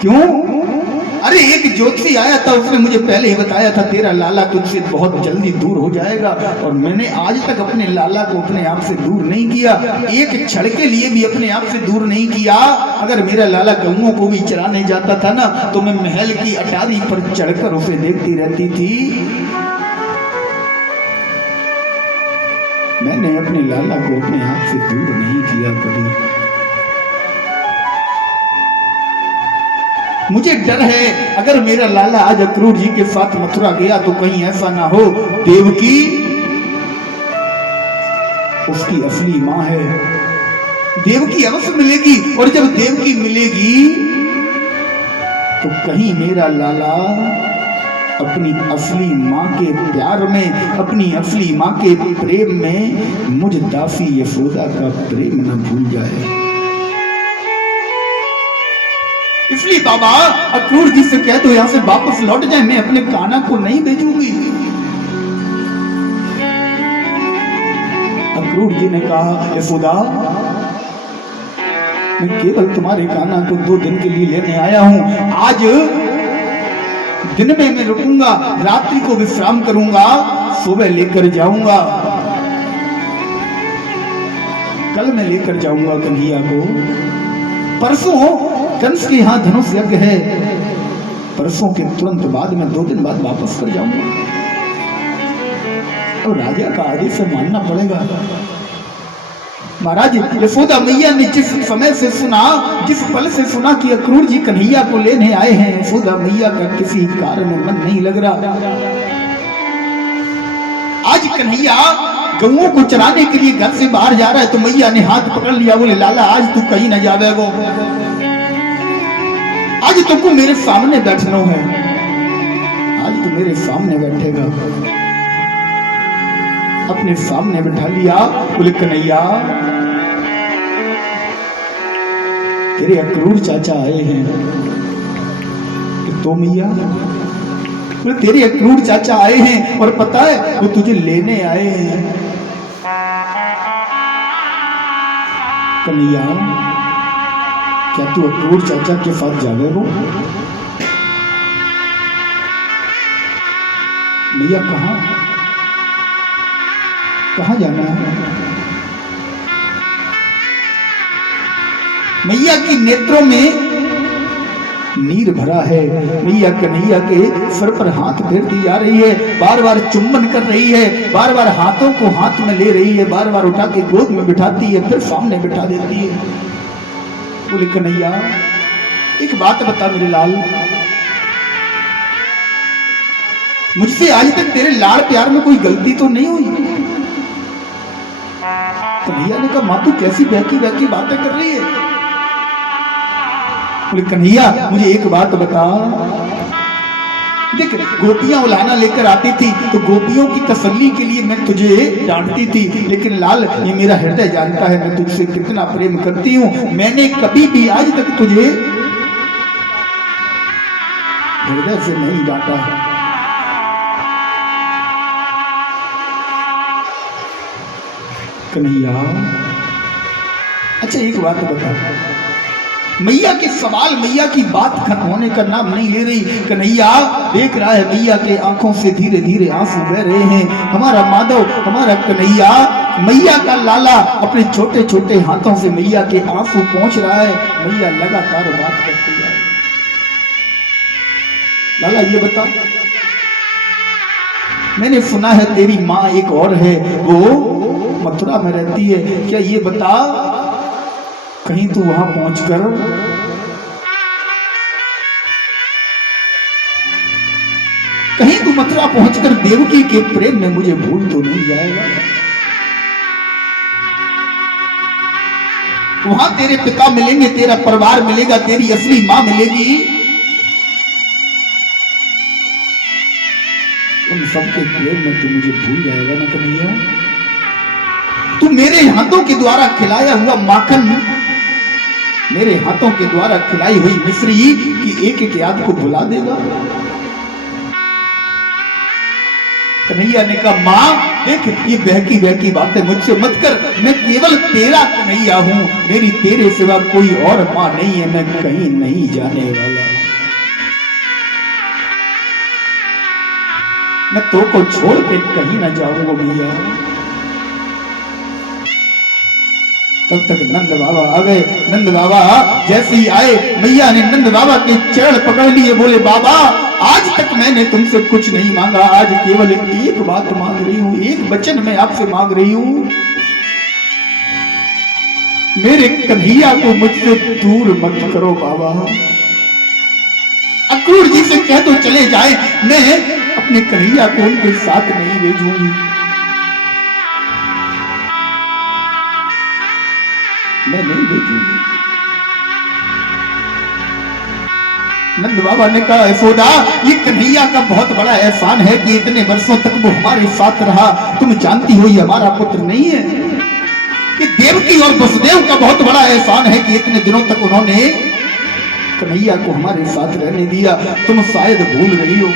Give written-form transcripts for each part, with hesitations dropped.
क्यों? अरे एक ज्योतिषी आया था, उसने मुझे पहले ही बताया था तेरा लाला तुझसे बहुत जल्दी दूर हो जाएगा, और मैंने आज तक अपने लाला को अपने आप से दूर नहीं किया, एक क्षण के लिए भी अपने आप से दूर नहीं किया। अगर मेरा लाला गऊओं को भी चराने जाता था ना, तो मैं महल की अटारी पर चढ़कर उसे देखती रहती थी। मैंने अपने लाला को अपने आप से दूर नहीं किया कभी। मुझे डर है अगर मेरा लाला आज अक्रूर जी के साथ मथुरा गया तो कहीं ऐसा ना हो देवकी उसकी असली मां है। देवकी अवश्य मिलेगी, और जब देवकी मिलेगी तो कहीं मेरा लाला अपनी असली मां के प्यार में, अपनी असली मां के प्रेम में मुझ दासी यशोदा का प्रेम न भूल जाए। इसलिए बाबा अक्रूर जी से कह दो यहां से वापस लौट जाए, मैं अपने कान्हा को नहीं भेजूंगी। अक्रूर जी ने कहा यशोदा, मैं केवल तुम्हारे कान्हा को 2 दिन के लिए लेने आया हूं। आज दिन में मैं रुकूंगा, रात्रि को विश्राम करूंगा, सुबह लेकर जाऊंगा। कल मैं लेकर जाऊंगा कन्हैया को। परसों कंस के यहां धनुष यज्ञ है, परसों के तुरंत बाद में 2 दिन बाद वापस कर जाऊंगा। और राजा का आदेश मानना पड़ेगा। महाराज यशोदा मैया ने जिस समय से सुना, जिस पल से सुना कि अक्रूर जी कन्हैया को लेने आए हैं, यशोदा मैया का किसी कार्य में मन नहीं लग रहा। आज कन्हैया गऊओं को चराने के लिए घर से बाहर जा रहा है, तो मैया ने हाथ पकड़ लिया, बोले लाला आज तू कहीं न जावे, वो आज तुमको मेरे सामने बैठना है, आज तू मेरे सामने बैठेगा। अपने सामने बैठा लिया, बोले कन्हैया तेरे अक्रूर चाचा आए हैं। तो मैया बोले तेरे अक्रूर चाचा आए हैं, और पता है वो तुझे लेने आए हैं। कन्हैया क्या तू अक्रूर चाचा के साथ जावे हो? मैया कहां जाना है? मैया की नेत्रों में नीर भरा है। मैया कन्हैया के सर पर हाथ फेरती जा रही है, बार बार चुम्बन कर रही है, बार बार हाथों को हाथ में ले रही है, बार बार उठा के गोद में बिठाती है, फिर सामने बिठा देती है। बोले कन्हैया एक बात बता मेरे लाल, मुझसे आज तक तेरे लाड़ प्यार में कोई गलती तो नहीं हुई? कन्हैया ने कहा मां तू कैसी बहकी बहकी बातें कर रही है? बोले कन्हैया मुझे एक बात बता, देख गोपियां उलाहना लेकर आती थी तो गोपियों की तसल्ली के लिए मैं तुझे डांटती थी, लेकिन लाल ये मेरा हृदय जानता है मैं तुझसे कितना प्रेम करती हूं। मैंने कभी भी आज तक तुझे हृदय से नहीं डांटा है। कन्हैया अच्छा एक बात बता, मैया के सवाल, मैया की बात खत्म होने का नाम नहीं ले रही। कन्हैया देख रहा है मैया के आंखों से धीरे धीरे आंसू बह रहे हैं। हमारा माधव, हमारा कन्हैया, मैया का लाला अपने छोटे छोटे हाथों से मैया के आंसू पहुंच रहा है। मैया लगातार बात करती है, लाला ये बता, मैंने सुना है तेरी माँ एक और है, वो मथुरा में रहती है, क्या ये बता कहीं तू वहां पहुंचकर कहीं तू मथुरा पहुंचकर देवकी के प्रेम में मुझे भूल तो नहीं जाएगा? वहां तेरे पिता मिलेंगे, तेरा परिवार मिलेगा, तेरी असली मां मिलेगी, उन सबके प्रेम में तू मुझे भूल जाएगा ना कन्हैया? तू मेरे हाथों के द्वारा खिलाया हुआ माखन, मेरे हाथों के द्वारा खिलाई हुई मिश्री की एक एक याद को भुला देगा? कन्हैया ने कहा माँ देख ये बहकी बहकी बातें मुझसे मत कर, मैं केवल तेरा कन्हैया हूं, मेरी तेरे सिवा कोई और माँ नहीं है, मैं कहीं नहीं जाने वाला, मैं तो को छोड़ के कहीं ना जाऊंगा भैया। तब तक नंद बाबा आ गए। नंद बाबा जैसे ही आए मैया ने नंद बाबा के चरण पकड़ लिए, बोले बाबा आज तक मैंने तुमसे कुछ नहीं मांगा, आज केवल एक बात मांग रही हूं, एक वचन मैं आपसे मांग रही हूं, मेरे कन्हैया को मुझसे दूर मत करो बाबा। अक्रूर जी से कह तो चले जाए, मैं अपने कन्हैया को उनके साथ नहीं भेजूंगी, मैं नहीं भेजूंगी। नंद बाबा ने कहा यशोदा ये कन्हैया का बहुत बड़ा एहसान है कि इतने वर्षों तक वो हमारे साथ रहा, तुम जानती हो ये हमारा पुत्र नहीं है, ये देवकी और वसुदेव का बहुत बड़ा एहसान है कि इतने दिनों तक उन्होंने कन्हैया को हमारे साथ रहने दिया, तुम शायद भूल रही हो।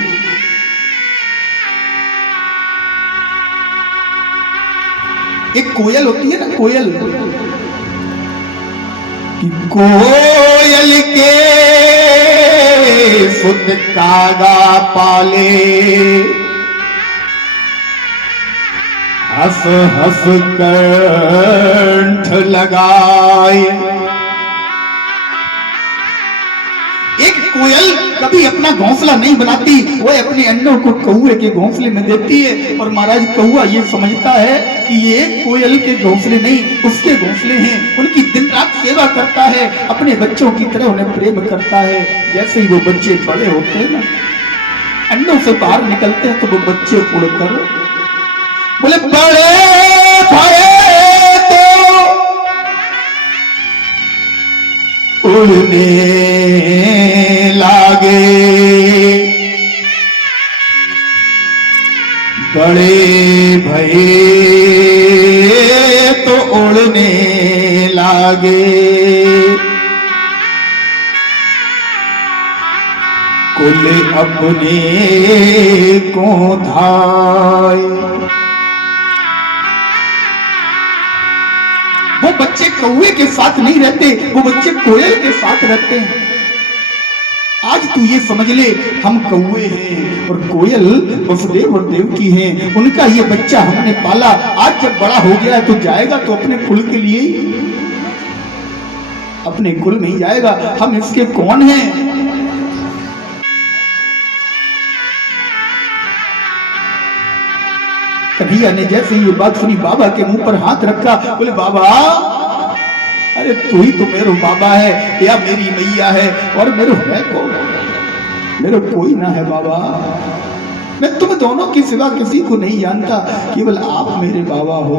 एक कोयल होती है ना, कोयल, कोयल के सुत कागा पाले, हंस हंस कंठ लगाए। एक कोयल कभी अपना घोंसला नहीं बनाती, वो अपने अंडों को कौवे के घोंसले में देती है, और महाराज कौवा ये समझता है कि ये कोयल के घोंसले नहीं उसके घोंसले हैं, उनकी दिन रात सेवा करता है, अपने बच्चों की तरह उन्हें प्रेम करता है। जैसे ही वो बच्चे बड़े होते हैं ना, अंडों से बाहर निकलते हैं, तो वो बच्चे उड़कर बोले बड़े भये तो उड़ने लागे, बड़े भये तो उड़ने लागे, कुल अपने को धाय। वो बच्चे कौवे के साथ नहीं रहते, वो बच्चे कोयल के साथ रहते हैं। आज तू ये समझ ले, हम कौवे हैं और कोयल वसुदेव और देवकी हैं, उनका ये बच्चा हमने पाला, आज जब बड़ा हो गया तो जाएगा तो अपने कुल के लिए ही, अपने कुल में ही जाएगा, हम इसके कौन हैं? कन्हैया ने जैसे ये बात सुनी बाबा के मुंह पर हाथ रखा, बोले बाबा अरे तू ही तो मेरा बाबा है या मेरी मैया है, और मेरे है कौन? मेरे कोई ना है बाबा, मैं तुम दोनों की सिवा किसी को नहीं जानता, केवल आप मेरे बाबा हो।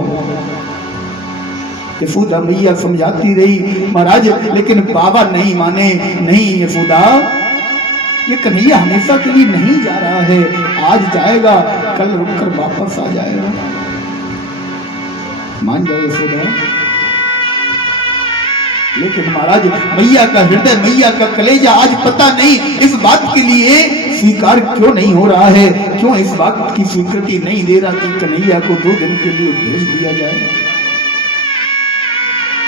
यशोदा मैया समझाती रही महाराज, लेकिन बाबा नहीं माने। नहीं यशोदा, ये कन्हैया हमेशा के लिए नहीं जा रहा है, आज जाएगा कल रुककर वापस आ जाएगा, मान जाओ यशोदा। लेकिन महाराज मैया का हृदय, मैया का कलेजा आज पता नहीं इस बात के लिए स्वीकार क्यों नहीं हो रहा है, क्यों इस बात की स्वीकृति नहीं दे रहा कि कन्हैया को 2 दिन के लिए भेज दिया जाए,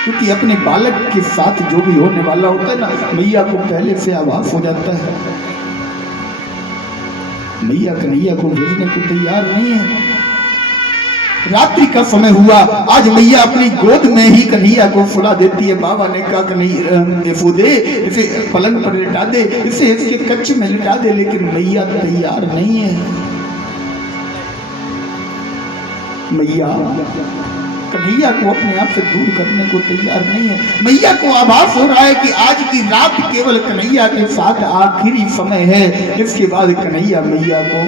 क्योंकि अपने बालक के साथ जो भी होने वाला होता है ना, मैया को पहले से आभास हो जाता है। मैया कन्हैया को भेजने को तैयार नहीं है। रात्रि का समय हुआ, आज मैया अपनी गोद में ही कन्हैया को सुला देती है। बाबा ने कहा कन्हैया यशोदे इसे पलंग पर लिटा दे, इसे इसके कच्छ में लिटा दे, लेकिन मैया तैयार नहीं है। मैया कन्हैया को अपने आप से दूर करने को तैयार नहीं है। मैया को आभास हो रहा है कि आज की रात केवल कन्हैया के साथ आखिरी समय है, इसके बाद कन्हैया मैया को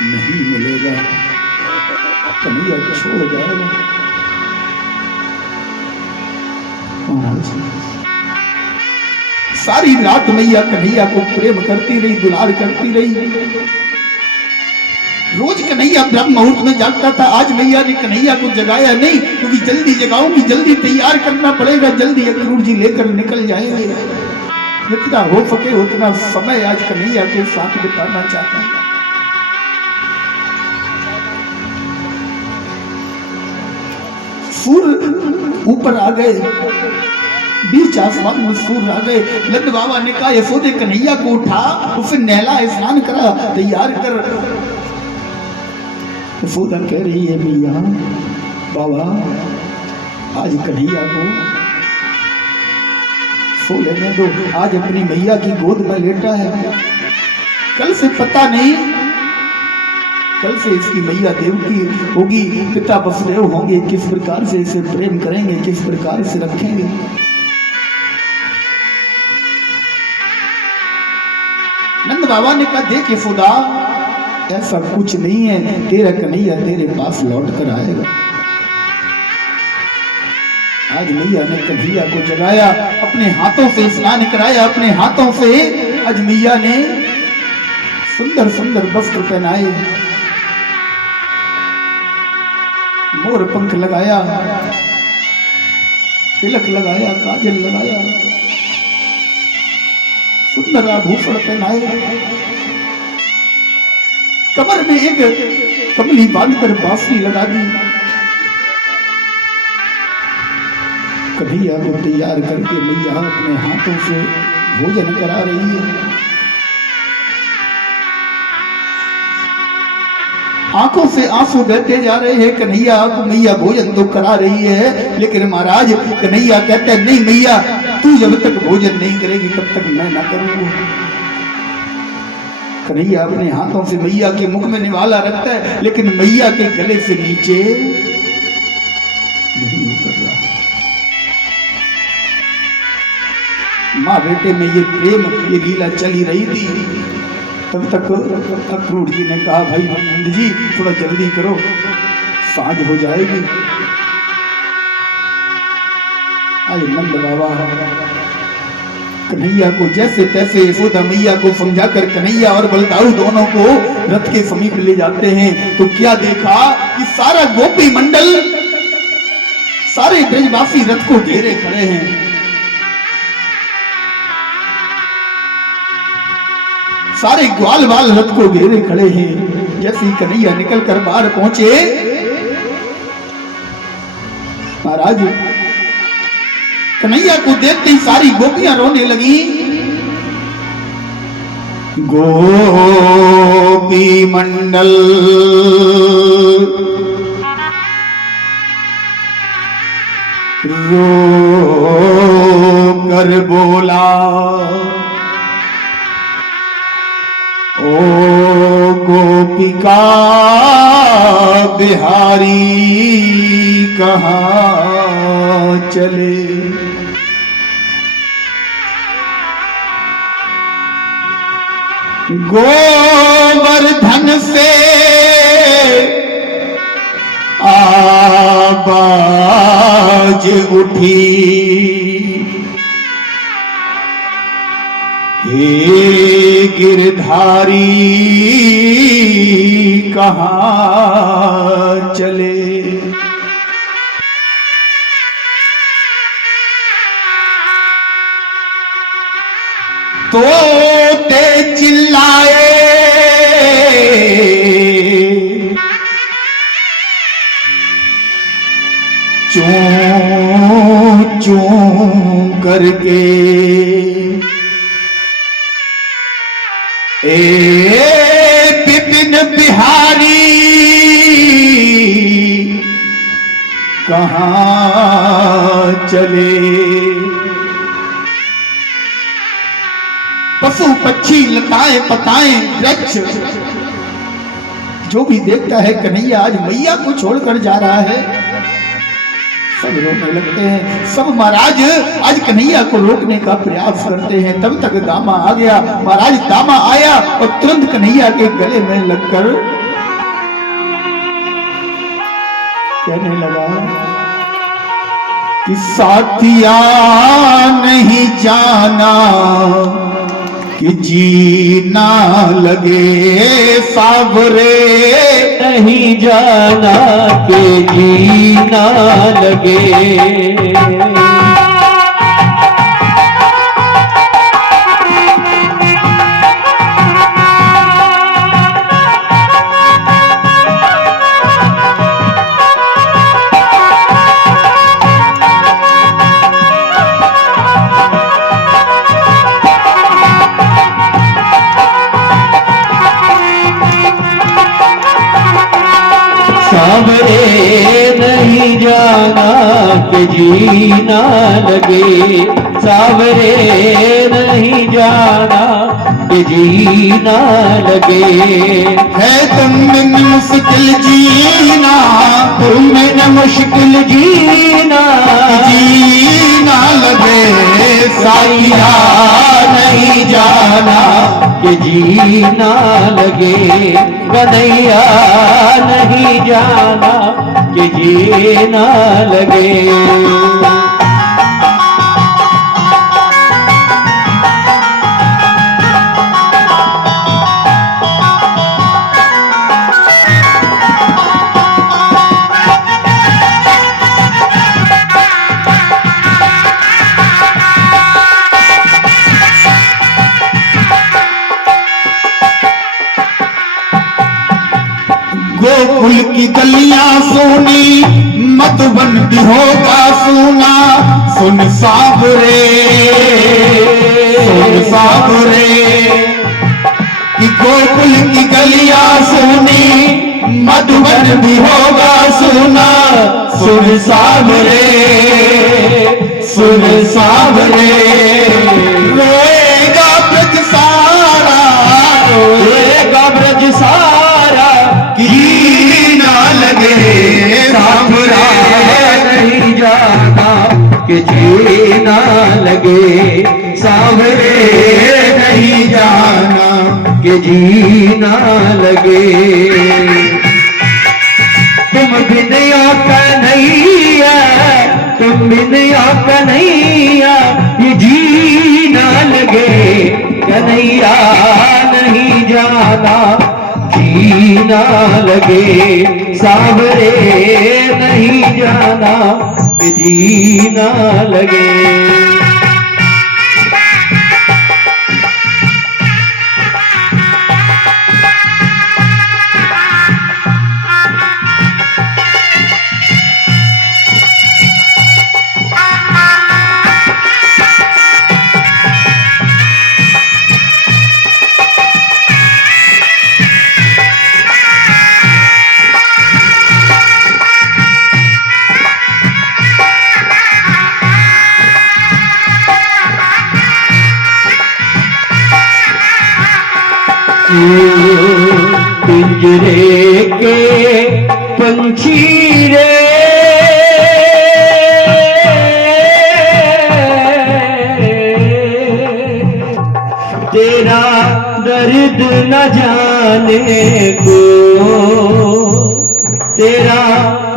नहीं मिलेगा, कन्हैया छोड़ जाएगा। सारी रात मैया कन्हैया को प्रेम करती रही, दुलार करती रही। रोज कन्हैया ब्रह्म मुहूर्त में जागता था, आज मैया ने कन्हैया को जगाया नहीं, क्योंकि जल्दी जगाऊंगी, जल्दी तैयार करना पड़ेगा, जल्दी अक्रूर जी लेकर निकल जाएंगे। जितना हो सके उतना समय आज कन्हैया के साथ बिताना चाहता है। सूर ऊपर आ गए, बीच आसमान में सूर आ गए। नंद बाबा ने कहा यशोदे कन्हैया को उठा, उसे नहला स्नान करा, तैयार कर। यशोदा कह रही है भैया बाबा आज कन्हैया को सो लेने दो, आज अपनी मैया की गोद में लेटा है। कल से पता नहीं, कल से इसकी मैया देवकी होगी, पिता वसुदेव होंगे, किस प्रकार से इसे प्रेम करेंगे, किस प्रकार से रखेंगे। नंद बाबा ने कहा देख यशोदा ऐसा कुछ नहीं है, तेरा कन्हैया तेरे पास लौट कर आएगा। आज मैया ने कन्हैया को जगाया, अपने हाथों से स्नान कराया, अपने हाथों से आज मैया ने सुंदर सुंदर वस्त्र पहनाए, मोर पंख लगाया, तिलक लगाया, काजल लगाया, सुंदर आभूषण पहनाए, कमर में एक कमली बांधकर बांसुरी लगा दी। कन्हैया को तैयार करके मैया अपने हाथों से भोजन करा रही है। आंखों से आंसू बहते जा रहे हैं। कन्हैया को मैया भोजन तो करा रही है, लेकिन महाराज कन्हैया कहते हैं नहीं मैया तू जब तक भोजन नहीं करेगी तब तक मैं ना करूंगा। कन्हैया अपने हाथों से मैया के मुख में निवाला रखता है, लेकिन मैया के गले से नीचे नहीं उतर रहा। माँ बेटे में ये प्रेम, ये लीला चली रही थी। तब तक अक्रूर जी ने कहा भाई नंद जी थोड़ा जल्दी करो, सांझ हो जाएगी। आज नंद बाबा कन्हैया को जैसे तैसे यशोदा मैया को समझाकर कन्हैया और बलदाऊ दोनों को रथ के समीप ले जाते हैं। तो क्या देखा कि सारा गोपी मंडल, सारे ब्रजवासी रथ को घेरे खड़े हैं। सारे ग्वाल बाल रथ को घेरे खड़े हैं। जैसे ही कन्हैया निकल कर बाहर पहुंचे, महाराज कन्हैया को देखते ही सारी गोपियां रोने लगी। गोपी मंडल रो कर बोला ओ गोपिका बिहारी कहाँ चले। गोवर्धन से आवाज उठी, हे गिरधारी कहाँ चले। तोते चिल्लाए चूं चूं करके, ए विपिन बिहारी कहाँ चले। पशु पक्षी लताएं पताएं वृक्ष जो भी देखता है कन्हैया आज मैया को छोड़कर जा रहा है, सब रोने लगते हैं। सब महाराज आज कन्हैया को रोकने का प्रयास करते हैं। तब तक दामा आ गया। महाराज दामा आया और तुरंत कन्हैया के गले में लगकर कहने लगा कि साथिया नहीं जाना कि जीना लगे सावरे, नहीं जाना कि जीना लगे। सावरे नहीं जाना कि जीना लगे, सावरे नहीं जाना कि जीना लगे। है तुम बिन मुश्किल जीना, तुम बिन मुश्किल जीना, जीना लगे साइया नहीं जाना कि जीना लगे, कन्हैया नहीं जाना कि जीना लगे। गोकुल की गलियां सोनी, मधुबन भी होगा सोना। सुन सावरे, सुन सावरे कि गोकुल की गलियां सोनी, मधुबन भी होगा सोना। सुन सावरे, सुन सावरे रोएगा ब्रज सारा, रोएगा ब्रज सारा जीना लगे सावरा नहीं जाना कि जीना लगे, सावरे नहीं जाना कि जीना लगे। तुम बिन कन्हैया, तुम बिन कन्हैया ये जीना लगे, कन्हैया नहीं जाना जीना लगे, सावरे नहीं जाना कि जीना लगे। पिंजरे के पंछी रे, तेरा दर्द न जाने को, तेरा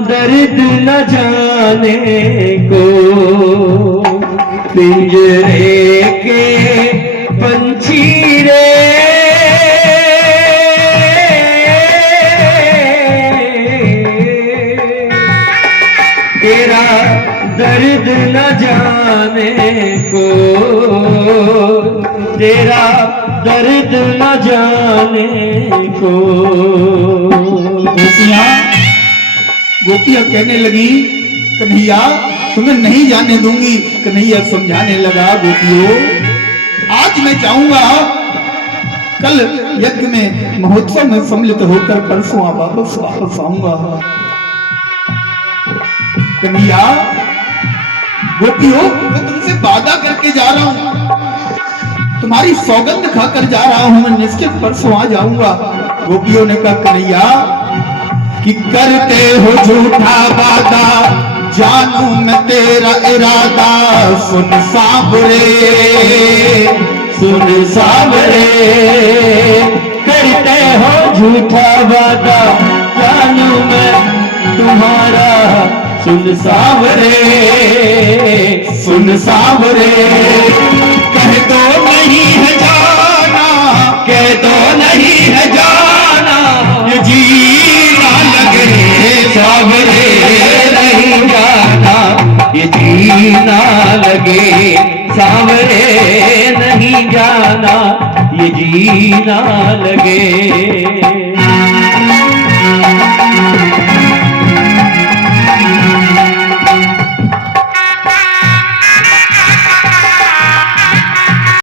दर्द न जाने को। पिंजरे के पंछी रे, तेरा दर्द न जाने को, तेरा दर्द न जाने को। गोपियां, गोपियां कहने लगी कन्हैया तुम्हें नहीं जाने दूंगी। कन्हैया समझाने लगा गोपियों आज मैं जाऊंगा, कल यज्ञ में महोत्सव में सम्मिलित होकर परसों वापस आऊंगा। कन्हैया गोपियों मैं तुमसे वादा करके जा रहा हूं, तुम्हारी सौगंध खाकर जा रहा हूं, मैं निश्चित परसों आ जाऊंगा। गोपियों ने कहा कन्हैया कि करते हो झूठा वादा, जानू मैं तेरा इरादा। सुन सावरे, सुन सावरे करते हो झूठा वादा, जानू मैं तुम्हारा। सुन सावरे, सुन सावरे कह दो नहीं है जाना, कह दो नहीं है जाना, ये जीना लगे सावरे नहीं जाना, ये जीना लगे, सावरे नहीं जाना, ये जीना लगे।